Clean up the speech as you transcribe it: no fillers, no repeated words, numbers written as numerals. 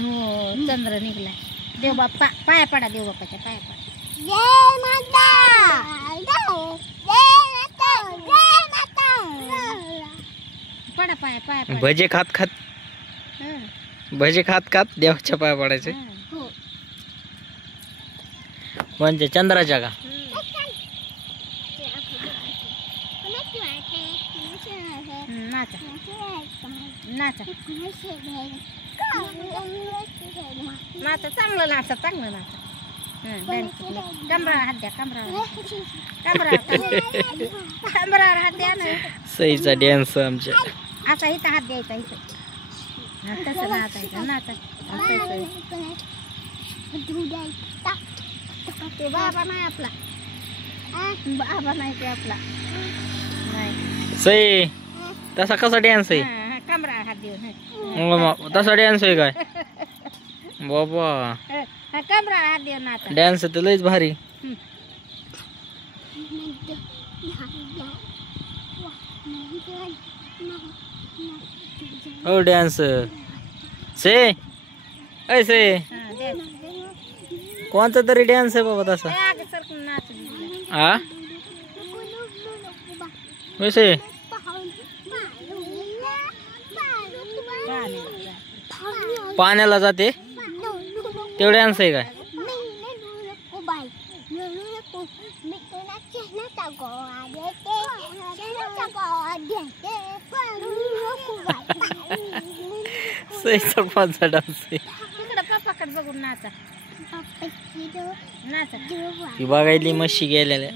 हो चंद्र निघलाय. देव बाप्पा पाया पडा, देव बाप्पाच्या पाया पडा. पडा पाया पाया पडा. भजे खात खात भजे खात खात देवाच्या पाया पडायचे. म्हणजे चंद्राच्या का? नाचा नाचा नाचा चांगलं नाचा चांगलं नाचा. कमरा हात द्या, कमरा कमरा कमरावर हात द्या ना. सईचा डॅन्स आमच्या. असा इथं हात द्यायचा इथं. तसं नाचायचं नाचा. ते बाबा नाही आपला, बाबा नाही ते आपला नाही. सई तसा कसा डॅन्स आहे? कमरा हात देऊन तसा डॅन्स आहे काय बाबा? कमरा हात देऊन नाचा. डॅन्स तर लयच भारी. हो डॅन्स से ऐसे कोणता तरी डॅन्स आहे बाबा तसा. हा वैसे पाण्याला जाते तेवढे डान्स आहे काय? सई सरपंचचा डान्स आहे. पप्पाकडे बघून नाचा नाचा. ती बघायली म्हशी गेलेल्या.